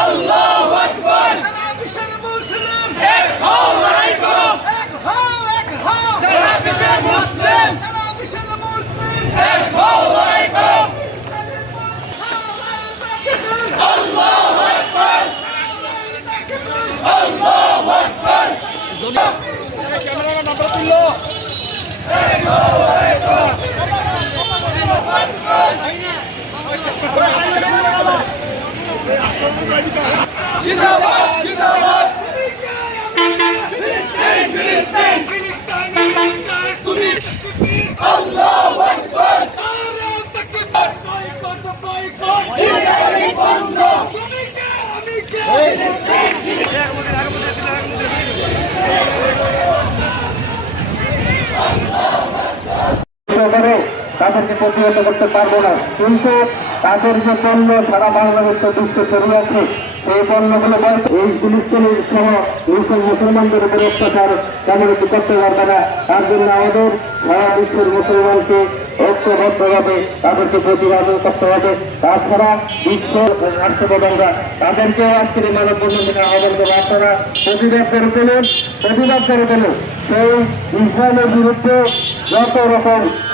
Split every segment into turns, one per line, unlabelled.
আল্লাহু আকবার।
সারা বিশ্বের মুসলিম
এক হও লড়াই করো।
এক হও এক হও
সারা বিশ্বের মুসলিম
সারা বিশ্বের মুসলিম,
এক হও লড়াই করো। আল্লাহু আকবার। আল্লাহু আকবার। তুমি আল্লাহু আকবার ইসরায়েলি পণ্য
করে তাদেরকে প্রতিহত করতে পারব না। কিন্তু তাদের যে পণ্য সারা বাংলাদেশে বিশ্বে ছড়িয়ে আছে সেই পণ্যগুলো এই ফিলিস্তিনের সহ মুসলিম মুসলমানদের উপরে অত্যাচার তেমন কিছু করতে পারবে না তার জন্য আমাদের সারা বিশ্বের মুসলমানকে ঐক্যবদ্ধভাবে তাদেরকে প্রতিবাদ করতে হবে। তাছাড়া বিশ্ব রাষ্ট্রপ্রধানরা, তাদেরকেও আজকের মানব থেকে আহ্বান করে আপনারা প্রতিবাদ করে তুলুন প্রতিবাদ করে তুলুন সেই ইসরায়েলের বিরুদ্ধে যত রকম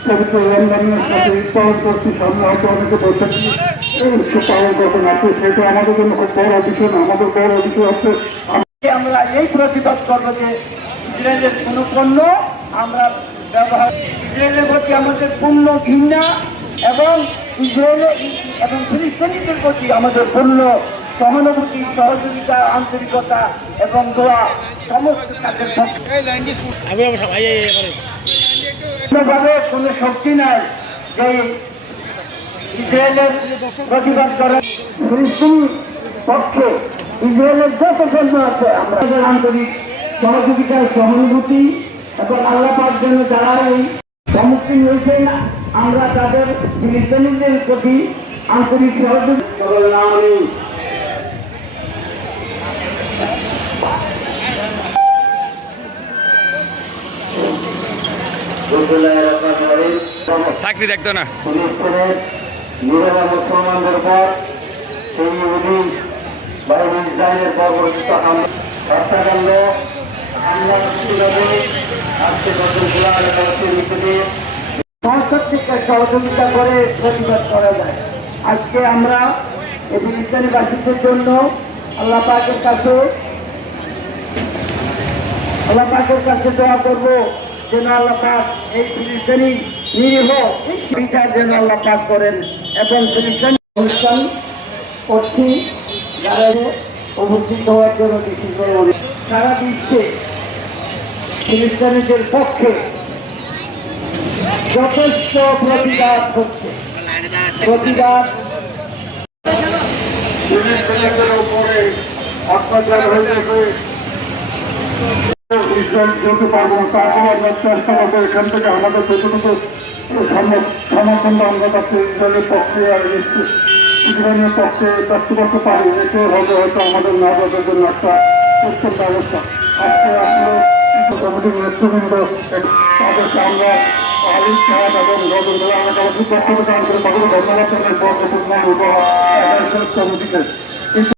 পবিত্র রমজানের সাথে পালন সামনে হয়তো অনেকে বলছেন সেটা আমাদের জন্য খুব বড় বিষয় না আমাদের বড় বিষয় হচ্ছে
আমরা এই প্রতিবাদ করব যে ইসরায়েলের কোনো পণ্য আমরা ব্যবহার ইসরায়েলের প্রতি আমাদের পূর্ণ ঘৃণা এবং ইসরায়েল এবং ফিলিস্তিনিদের প্রতি আমাদের পূর্ণ সহানুভূতি সহযোগিতা আন্তরিকতা এবং দোয়া সমস্ত তাদের কোনোভাবে কোনো শক্তি নাই যে ইসরায়েলের প্রতিবাদ করার ফিলিস্তিন পক্ষে ইসরায়েলের যত পণ্য আছে আমরা আন্তরিক সহযোগিতার সহানুভূতি এবং আল্লাহ পাক যেন যারা এই সম্মুখীন হয়েছেন আমরা তাদের ফিলিস্তিনিদের প্রতি আন্তরিক সহযোগিতা।
চাকরি দেখতো না।
মুসলমানদের সেই ইহুদি ইসরায়েলের হত্যাকাণ্ড কীভাবে আজকে
সহযোগিতা করে প্রতিবাদ করা যায়। আজকে আমরা এই ফিলিস্তিনিবাসীদের জন্য আল্লাহ পাকের কাছে আল্লাহ পাকের কাছে দোয়া করব। যেন আল্লাহ পাক এই ফিলিস্তিনি নিরীহ বিচার যেন আল্লাহ করেন এবং ফিলিস্তিনি অনুষ্ঠান করছি, যারা উপস্থিত হওয়ার জন্য বিশেষ করে সারা বিশ্বে ফিলিস্তিনিদের পক্ষে যথেষ্ট প্রতিবাদ হচ্ছে। প্রতিবাদ।
ফিলিস্তিনিদের উপরে অত্যাচার হয়ে ইসরায়েল যেতে পারব না তারপরে আমরা চেষ্টা করব এখান থেকে আমাদের যতটুকু সম- সমর্থন আমরা কাছে ইসরায়েলের পক্ষে আর ইস- ইসরায়েলের পক্ষে ব্যক্ত করতে পারি এটাই হবে হয়তো আমাদের নাগরিকদের জন্য একটা উত্তম ব্যবস্থা। আজকে আসলে কমিটির নেতৃবৃন্দ তাদেরকে আমরা আলিম সাহেব এবং রবীন্দ্র এলাকাবাসীর পক্ষ থেকে ধন্যবাদ জানাই কমিটিকে।